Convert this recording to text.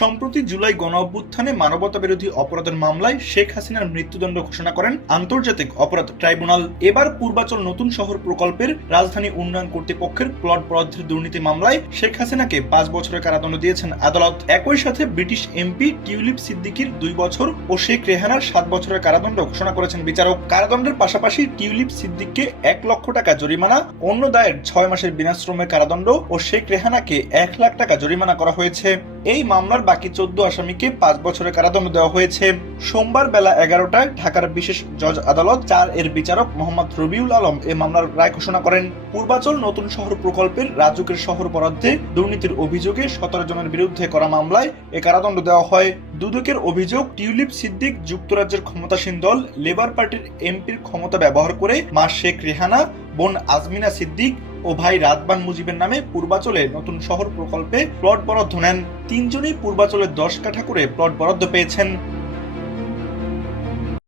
সম্প্রতি জুলাই গণঅভ্যুত্থানে মানবতাবিরোধী অপরাধের মামলায় শেখ হাসিনার মৃত্যুদণ্ড ঘোষণা করেন আন্তর্জাতিক অপরাধ ট্রাইব্যুনাল। এবার পূর্বাচল নতুন শহর প্রকল্পের রাজধানী উন্নয়ন কর্তৃপক্ষের প্লট বরাদ্দের দুর্নীতি মামলায় শেখ হাসিনাকে 5 বছরের কারাদণ্ড দিয়েছেন আদালত। একই সাথে ব্রিটিশ এমপি টিউলিপ সিদ্দিকির 2 বছর ও শেখ রেহানার 7 বছরের কারাদণ্ড ঘোষণা করেছেন বিচারক। কারাদণ্ডের পাশাপাশি টিউলিপ সিদ্দিককে 1 লক্ষ টাকা জরিমানা, অন্য দায়ের 6 মাসের বিনাশ্রমের কারাদণ্ড ও শেখ রেহানাকে 1 লাখ টাকা জরিমানা করা হয়েছে। এই মামলার বাকি 14 আসামিকে 5 বছরের কারাদণ্ড দেওয়া হয়েছে। সোমবার বেলা 11টায় ঢাকার বিশেষ জজ আদালত 4 এর বিচারক মোহাম্মদ রবিউল আলম এই মামলার রায় ঘোষণা করেন। পূর্বাচল নতুন শহর প্রকল্পের রাজুকের শহর বরাদ্দে দুর্নীতির অভিযোগে 17 জনের বিরুদ্ধে করা মামলায় এ কারাদণ্ড দেওয়া হয়। দুদকের অভিযোগ, টিউলিপ সিদ্দিক যুক্তরাজ্যের ক্ষমতাসীন দল লেবার পার্টির এমপির ক্ষমতা ব্যবহার করে মা শেখ রেহানা, বোন আজমিনা সিদ্দিক ও ভাই রাতবান মুজিবের নামে পূর্বাচলে নতুন শহর প্রকল্পে প্লট বরাদ্দ নেন। 3 জনই পূর্বাচলে 10 কাঠা করে প্লট বরাদ্দ পেয়েছেন।